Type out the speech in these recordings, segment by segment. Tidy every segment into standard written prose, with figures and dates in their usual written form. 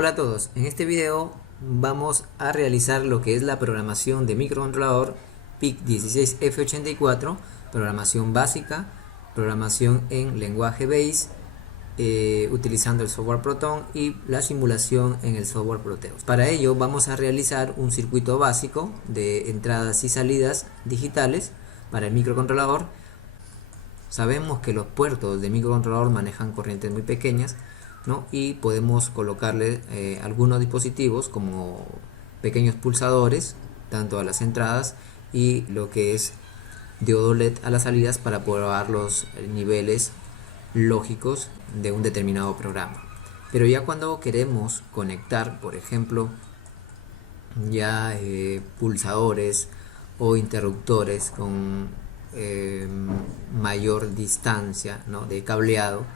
Hola a todos, en este video vamos a realizar lo que es la programación de microcontrolador PIC16F84, programación básica, programación en lenguaje Base, utilizando el software Proton y la simulación en el software Proteus. Para ello vamos a realizar un circuito básico de entradas y salidas digitales para el microcontrolador. Sabemos que los puertos de microcontrolador manejan corrientes muy pequeñas, ¿no? Y podemos colocarle algunos dispositivos como pequeños pulsadores tanto a las entradas y lo que es diodo LED a las salidas para probar los niveles lógicos de un determinado programa. Pero ya cuando queremos conectar, por ejemplo, ya pulsadores o interruptores con mayor distancia, ¿no?, de cableado,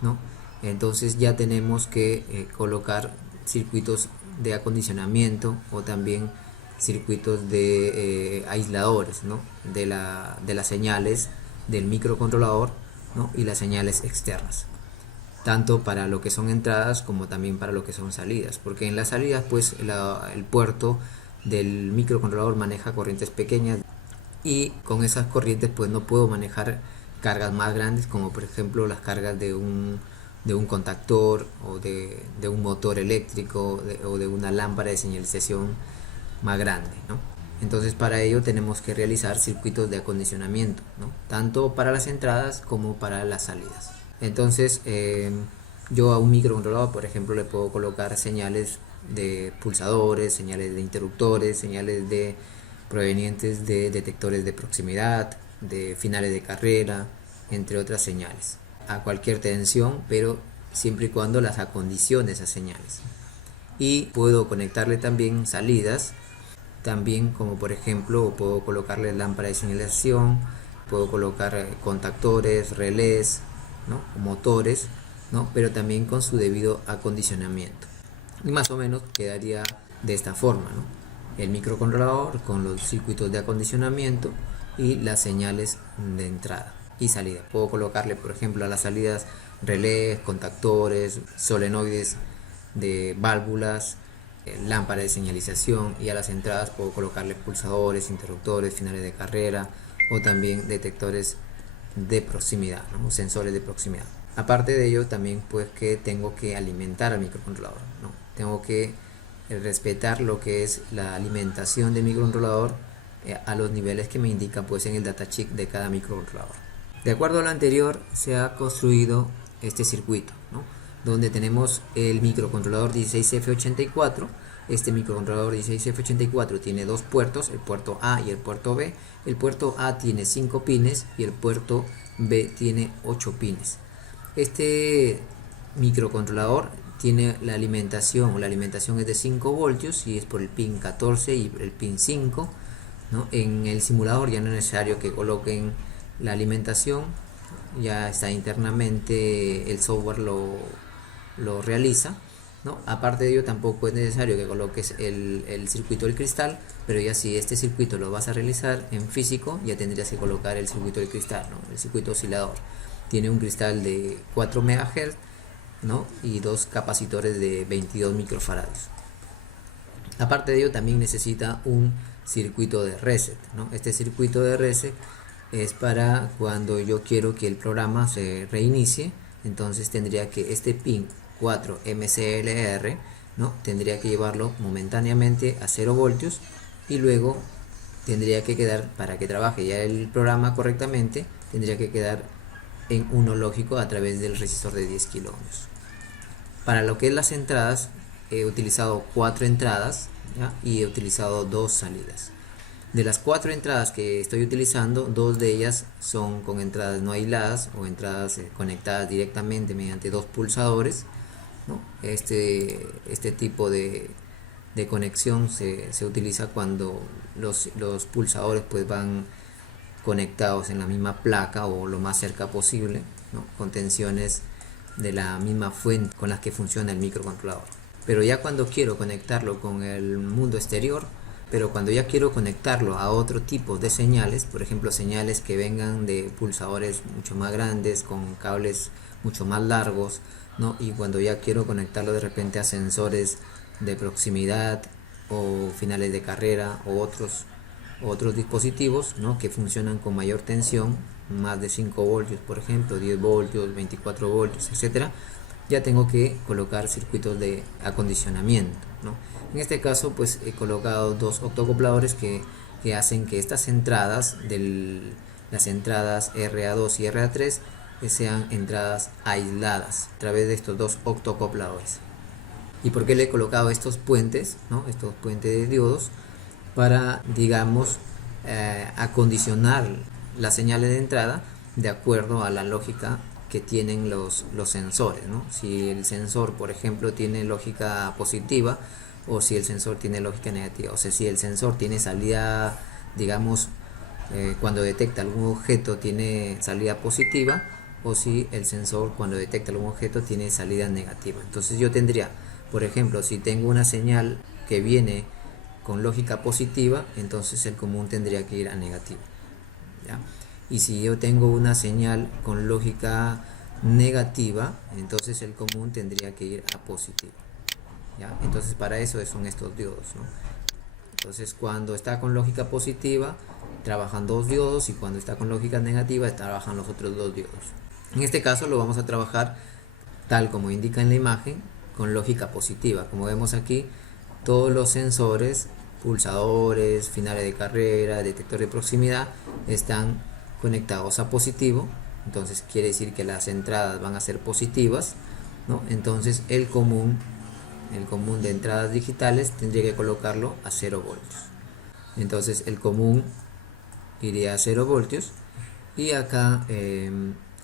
¿no? Entonces ya tenemos que colocar circuitos de acondicionamiento o también circuitos de aisladores, ¿no?, de las señales del microcontrolador, ¿no?, y las señales externas, tanto para lo que son entradas como también para lo que son salidas, porque en las salidas pues el puerto del microcontrolador maneja corrientes pequeñas y con esas corrientes pues no puedo manejar cargas más grandes, como por ejemplo las cargas de un contactor o de un motor eléctrico o de una lámpara de señalización más grande, ¿no? Entonces para ello tenemos que realizar circuitos de acondicionamiento, ¿no?, tanto para las entradas como para las salidas. Entonces yo a un microcontrolador, por ejemplo, le puedo colocar señales de pulsadores, señales de interruptores, señales de provenientes de detectores de proximidad, de finales de carrera, entre otras señales, a cualquier tensión, pero siempre y cuando las acondicione esas señales. Y puedo conectarle también salidas, también como por ejemplo puedo colocarle lámpara de señalización, puedo colocar contactores, relés, ¿no?, motores, ¿no?, pero también con su debido acondicionamiento. Y más o menos quedaría de esta forma, ¿no?, el microcontrolador con los circuitos de acondicionamiento y las señales de entrada y salida. Puedo colocarle, por ejemplo, a las salidas relés, contactores, solenoides de válvulas, lámpara de señalización, y a las entradas puedo colocarle pulsadores, interruptores, finales de carrera o también detectores de proximidad, ¿no?, sensores de proximidad. Aparte de ello, también pues que tengo que alimentar al microcontrolador, ¿no? Tengo que respetar lo que es la alimentación del microcontrolador a los niveles que me indica pues en el datasheet de cada microcontrolador. De acuerdo a lo anterior, se ha construido este circuito, ¿no?, donde tenemos el microcontrolador 16F84. Este microcontrolador 16F84 tiene dos puertos, el puerto A y el puerto B. El puerto A tiene 5 pines y el puerto B tiene 8 pines. Este microcontrolador tiene la alimentación es de 5 voltios y es por el pin 14 y el pin 5, ¿no? En el simulador ya no es necesario que coloquen la alimentación, ya está internamente, el software lo realiza, ¿no? Aparte de ello, tampoco es necesario que coloques el circuito del cristal, pero ya si este circuito lo vas a realizar en físico, ya tendrías que colocar el circuito del cristal, ¿no?, el circuito oscilador. Tiene un cristal de 4 MHz, ¿no?, y dos capacitores de 22 microfarads. Aparte de ello, también necesita un circuito de reset, ¿no? Este circuito de reset es para cuando yo quiero que el programa se reinicie. Entonces tendría que este pin 4 MCLR, ¿no?, tendría que llevarlo momentáneamente a 0 voltios y luego tendría que quedar, para que trabaje ya el programa correctamente, tendría que quedar en 1 lógico a través del resistor de 10 kilo ohms. Para lo que es las entradas, he utilizado 4 entradas, ¿ya?, y he utilizado 2 salidas. De las 4 entradas que estoy utilizando, 2 de ellas son con entradas no aisladas o entradas conectadas directamente mediante 2 pulsadores, ¿no? Este tipo de conexión se utiliza cuando los pulsadores pues van conectados en la misma placa o lo más cerca posible, ¿no?, con tensiones de la misma fuente con las que funciona el microcontrolador. Pero ya cuando quiero conectarlo con el mundo exterior, cuando ya quiero conectarlo a otro tipo de señales, por ejemplo señales que vengan de pulsadores mucho más grandes, con cables mucho más largos, ¿no? Y cuando ya quiero conectarlo de repente a sensores de proximidad o finales de carrera o otros dispositivos, ¿no? Que funcionan con mayor tensión, más de 5 voltios por ejemplo, 10 voltios, 24 voltios, etcétera, ya tengo que colocar circuitos de acondicionamiento, ¿no? En este caso pues he colocado dos octocopladores que hacen que estas entradas las entradas RA2 y RA3 sean entradas aisladas a través de estos dos octocopladores. ¿Y por qué le he colocado estos puentes, ¿no? Estos puentes de diodos? Para, digamos, acondicionar las señales de entrada de acuerdo a la lógica que tienen los sensores, ¿no? Si el sensor, por ejemplo, tiene lógica positiva o si el sensor tiene lógica negativa, o sea, si el sensor tiene salida, digamos, cuando detecta algún objeto tiene salida positiva, o si el sensor cuando detecta algún objeto tiene salida negativa. Entonces yo tendría, por ejemplo, si tengo una señal que viene con lógica positiva, entonces el común tendría que ir a negativo, ¿ya? Y si yo tengo una señal con lógica negativa, entonces el común tendría que ir a positivo, ¿ya? Entonces para eso son estos diodos, ¿no? Entonces cuando está con lógica positiva trabajan dos diodos, y cuando está con lógica negativa trabajan los otros dos diodos. En este caso lo vamos a trabajar tal como indica en la imagen, con lógica positiva. Como vemos aquí, todos los sensores, pulsadores, finales de carrera, detector de proximidad, están conectados a positivo. Entonces quiere decir que las entradas van a ser positivas, ¿no? Entonces el común de entradas digitales tendría que colocarlo a 0 voltios. Entonces el común iría a 0 voltios, y acá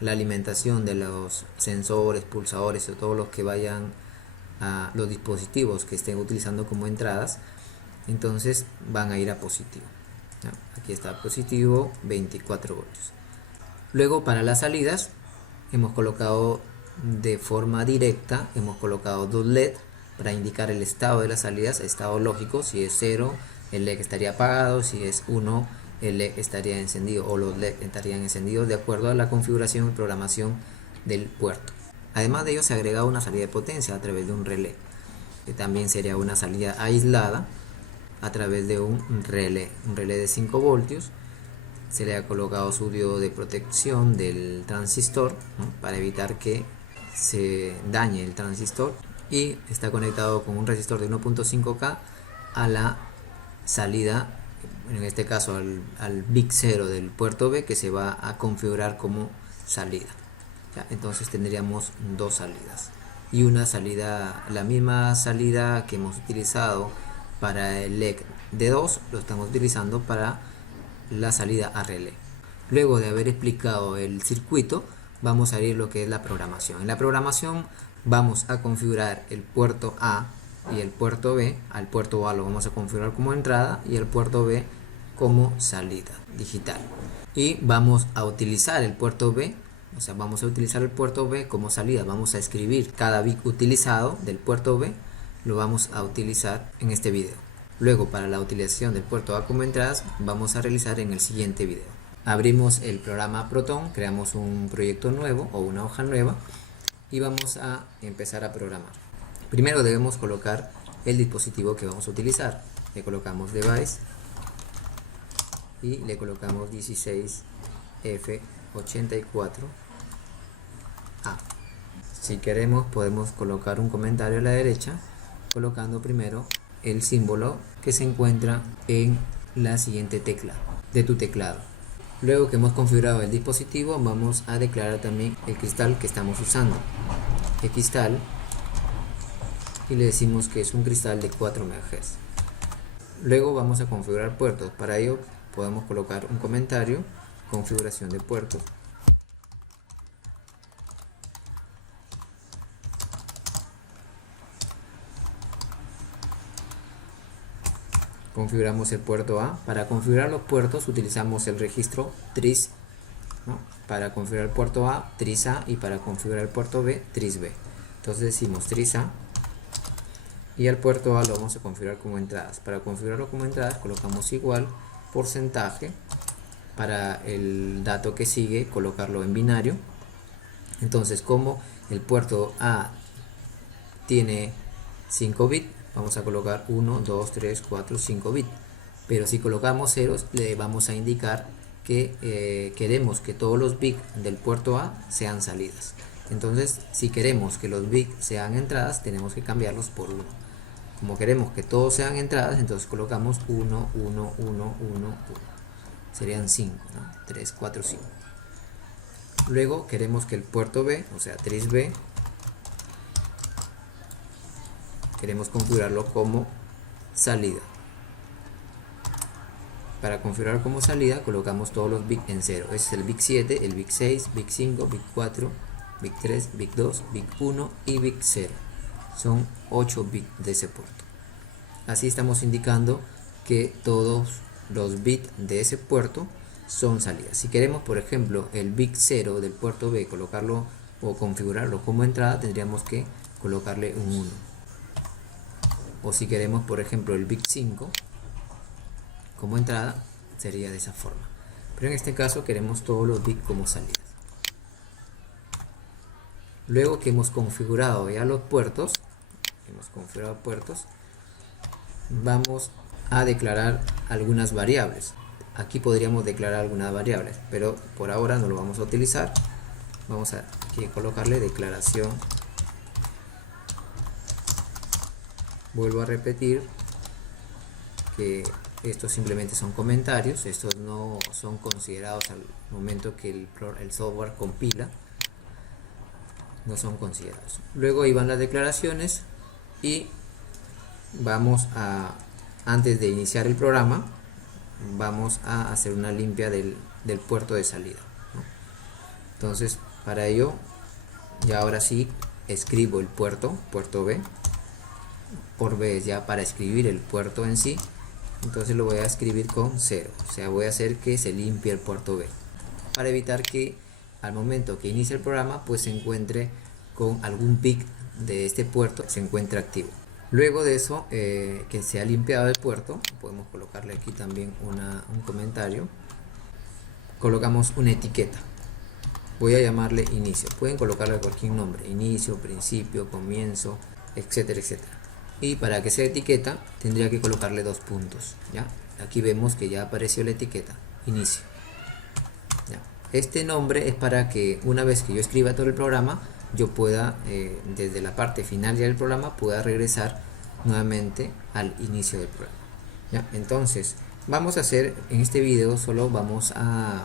la alimentación de los sensores, pulsadores o todos los que vayan a los dispositivos que estén utilizando como entradas, entonces van a ir a positivo, ¿no? Aquí está positivo, 24 voltios. Luego para las salidas hemos colocado de forma directa, hemos colocado dos LED para indicar el estado de las salidas, estado lógico. Si es 0 el LED estaría apagado, si es 1 el LED estaría encendido, o los LED estarían encendidos de acuerdo a la configuración y programación del puerto. Además de ello se ha agregado una salida de potencia a través de un relé, que también sería una salida aislada a través de un relé de 5 voltios. Se le ha colocado su diodo de protección del transistor, ¿no? Para evitar que se dañe el transistor, y está conectado con un resistor de 1.5K a la salida, en este caso al bit 0 del puerto B, que se va a configurar como salida, ¿ya? Entonces tendríamos dos salidas y una salida, la misma salida que hemos utilizado para el LED D2 lo estamos utilizando para la salida a relé. Luego de haber explicado el circuito, vamos a ir lo que es la programación. En la programación vamos a configurar el puerto A y el puerto B. Al puerto A lo vamos a configurar como entrada y el puerto B como salida digital. Y vamos a utilizar el puerto B, o sea, vamos a utilizar el puerto B como salida. Vamos a escribir cada bit utilizado del puerto B, lo vamos a utilizar en este video. Luego, para la utilización del puerto A como entradas, vamos a realizar en el siguiente video. Abrimos el programa Proton, creamos un proyecto nuevo o una hoja nueva y vamos a empezar a programar. Primero debemos colocar el dispositivo que vamos a utilizar. Le colocamos device y le colocamos 16F84A. Si queremos podemos colocar un comentario a la derecha colocando primero el símbolo que se encuentra en la siguiente tecla de tu teclado. Luego que hemos configurado el dispositivo, vamos a declarar también el cristal que estamos usando, el cristal, y le decimos que es un cristal de 4 MHz. Luego vamos a configurar puertos. Para ello podemos colocar un comentario: configuración de puertos. Configuramos el puerto A. Para configurar los puertos utilizamos el registro tris, ¿no? Para configurar el puerto A, tris A, y para configurar el puerto B, tris B. Entonces decimos tris A, y al puerto A lo vamos a configurar como entradas. Para configurarlo como entradas colocamos igual porcentaje. Para el dato que sigue colocarlo en binario. Entonces, como el puerto A tiene 5 bits, vamos a colocar 1, 2, 3, 4, 5 bits. Pero si colocamos ceros, le vamos a indicar que queremos que todos los bits del puerto A sean salidas. Entonces, si queremos que los bits sean entradas, tenemos que cambiarlos por 1. Como queremos que todos sean entradas, entonces colocamos 1, 1, 1, 1, 1. Serían 5, ¿no? 3, 4, 5. Luego queremos que el puerto B, o sea 3B, queremos configurarlo como salida. Para configurar como salida colocamos todos los bits en 0. Ese es el bit 7, el bit 6, bit 5, bit 4, bit 3, bit 2, bit 1 y bit 0. Son 8 bits de ese puerto. Así estamos indicando que todos los bits de ese puerto son salidas. Si queremos, por ejemplo, el bit 0 del puerto B, colocarlo o configurarlo como entrada, tendríamos que colocarle un 1. O si queremos, por ejemplo, el bit 5 como entrada, sería de esa forma. Pero en este caso queremos todos los bits como salidas. Luego que hemos configurado ya los puertos, vamos a declarar algunas variables. Aquí podríamos declarar algunas variables, pero por ahora no lo vamos a utilizar. Vamos a colocarle declaración. Vuelvo a repetir que estos simplemente son comentarios, estos no son considerados al momento que el software compila, no son considerados. Luego iban las declaraciones y vamos a, antes de iniciar el programa, vamos a hacer una limpia del puerto de salida, ¿no? Entonces, para ello, ya ahora sí escribo el puerto B. Por B es ya para escribir el puerto en sí. Entonces lo voy a escribir con 0, o sea, voy a hacer que se limpie el puerto B, para evitar que al momento que inicie el programa pues se encuentre con algún bit de este puerto, se encuentre activo. Luego de eso, que se ha limpiado el puerto, podemos colocarle aquí también un comentario. Colocamos una etiqueta, voy a llamarle inicio, pueden colocarle cualquier nombre, inicio, principio, comienzo, etcétera, etcétera. Y para que sea etiqueta tendría que colocarle 2 puntos, ¿ya? Aquí vemos que ya apareció la etiqueta, inicio, ¿ya? Este nombre es para que una vez que yo escriba todo el programa, yo pueda, desde la parte final ya del programa, pueda regresar nuevamente al inicio del programa, ¿ya? Entonces, vamos a hacer, en este video solo vamos a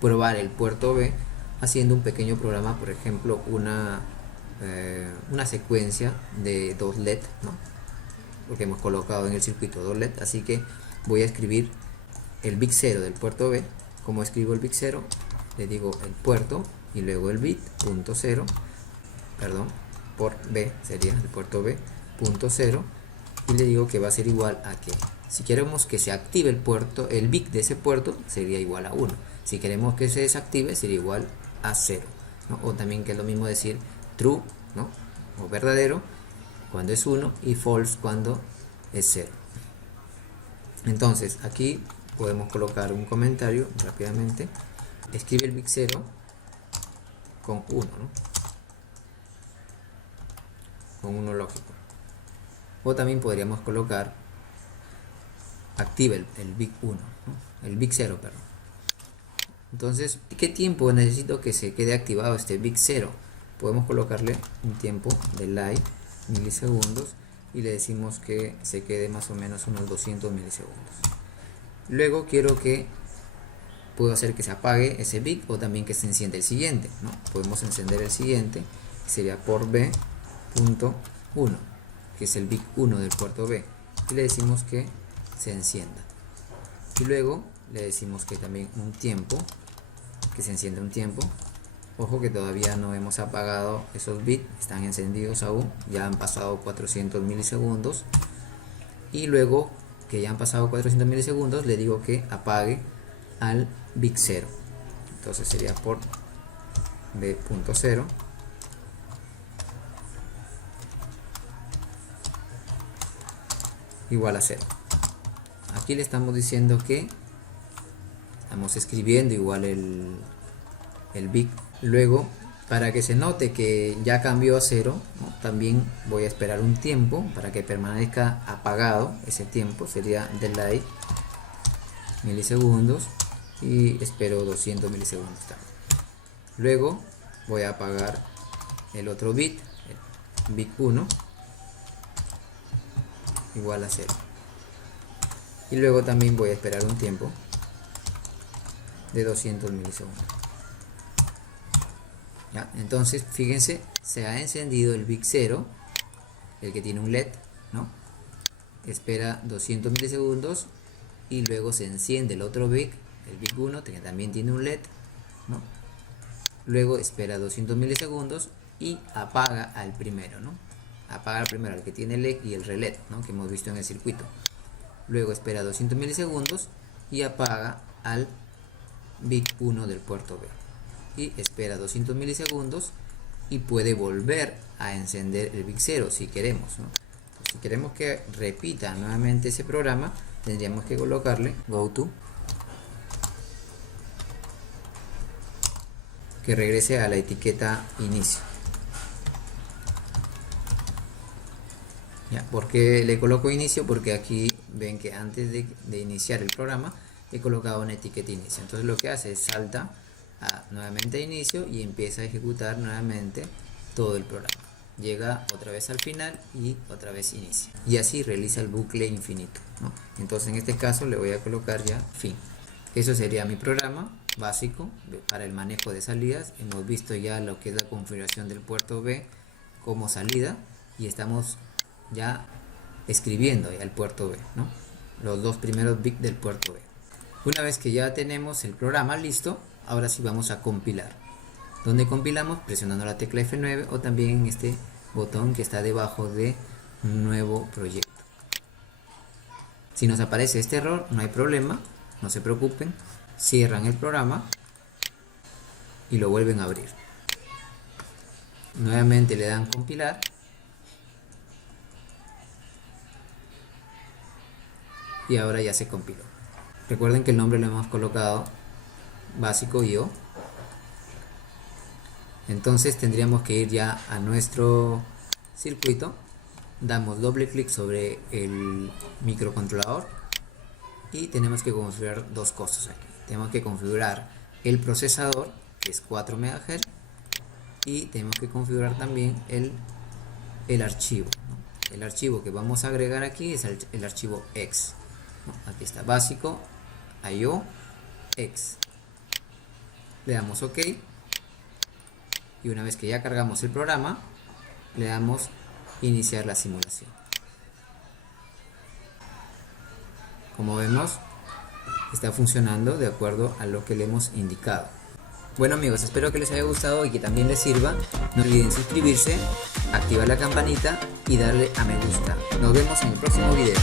probar el puerto B haciendo un pequeño programa, por ejemplo, una secuencia de 2 LED, ¿no? Porque hemos colocado en el circuito 2 LED, así que voy a escribir el bit 0 del puerto B. Como escribo el bit 0, le digo el puerto y luego el bit punto 0, perdón, por B sería el puerto B punto 0, y le digo que va a ser igual a que, si queremos que se active el puerto, el bit de ese puerto sería igual a 1, si queremos que se desactive sería igual a 0, ¿no? O también, que es lo mismo decir true, ¿no? O verdadero cuando es 1 y false cuando es 0. Entonces aquí podemos colocar un comentario rápidamente. Escribe el bit 0 con 1, ¿no? Con 1 lógico. O también podríamos colocar activa el bit 1, ¿no? El bit 0, perdón. Entonces, ¿qué tiempo necesito que se quede activado este bit 0? Podemos colocarle un tiempo de delay, milisegundos, y le decimos que se quede más o menos unos 200 milisegundos. Luego puedo hacer que se apague ese bit, o también que se encienda el siguiente, ¿no? Podemos encender el siguiente, que sería por B punto 1, que es el bit 1 del puerto B, y le decimos que se encienda. Y luego le decimos que también un tiempo, que se encienda un tiempo. Ojo que todavía no hemos apagado esos bits, están encendidos aún, ya han pasado 400 milisegundos. Y luego que ya han pasado 400 milisegundos, le digo que apague al bit 0. Entonces sería por B.0 igual a 0. Aquí le estamos diciendo que estamos escribiendo igual el bit. Luego Para que se note que ya cambió a 0, ¿no? También voy a esperar un tiempo para que permanezca apagado. Ese tiempo sería delay, milisegundos, y espero 200 milisegundos también. Luego voy a apagar el otro bit, el bit 1, igual a 0. Y luego también voy a esperar un tiempo de 200 milisegundos. ¿Ya? Entonces fíjense, se ha encendido el bit 0, el que tiene un LED, ¿no? Espera 200 milisegundos y luego se enciende el otro bit, el bit 1, que también tiene un LED, ¿no? Luego espera 200 milisegundos y apaga al primero, ¿no? Apaga primero al que tiene LED y el relé, ¿no? Que hemos visto en el circuito. Luego espera 200 milisegundos y apaga al bit 1 del puerto B. Y espera 200 milisegundos y puede volver a encender el bit 0 si queremos, ¿no? Entonces, si queremos que repita nuevamente ese programa, tendríamos que colocarle go to, que regrese a la etiqueta inicio. ¿Ya? ¿Por qué le coloco inicio? Porque aquí ven que antes de iniciar el programa he colocado una etiqueta inicio. Entonces lo que hace es salta nuevamente a inicio y empieza a ejecutar nuevamente todo el programa. Llega otra vez al final y otra vez inicia. Y así realiza el bucle infinito, ¿no? Entonces en este caso le voy a colocar ya fin. Eso sería mi programa básico para el manejo de salidas. Hemos visto ya lo que es la configuración del puerto B como salida y estamos ya escribiendo ya el puerto B, ¿no? Los dos primeros bits del puerto B. Una vez que ya tenemos el programa listo, ahora sí vamos a compilar. ¿Dónde compilamos? Presionando la tecla F9 o también en este botón que está debajo de nuevo proyecto. Si nos aparece este error, no hay problema, no se preocupen, cierran el programa y lo vuelven a abrir. Nuevamente le dan compilar y ahora ya se compiló. Recuerden que el nombre lo hemos colocado básico IO. Entonces tendríamos que ir ya a nuestro circuito, damos doble clic sobre el microcontrolador y tenemos que configurar dos cosas aquí. Tenemos que configurar el procesador, que es 4 MHz, y tenemos que configurar también el archivo, ¿no? El archivo que vamos a agregar aquí es el archivo X, ¿no? Aquí está, básico IO X. Le damos OK y una vez que ya cargamos el programa le damos iniciar la simulación. Como vemos, está funcionando de acuerdo a lo que le hemos indicado. Bueno amigos, espero que les haya gustado y que también les sirva. No olviden suscribirse, activar la campanita y darle a me gusta. Nos vemos en el próximo video.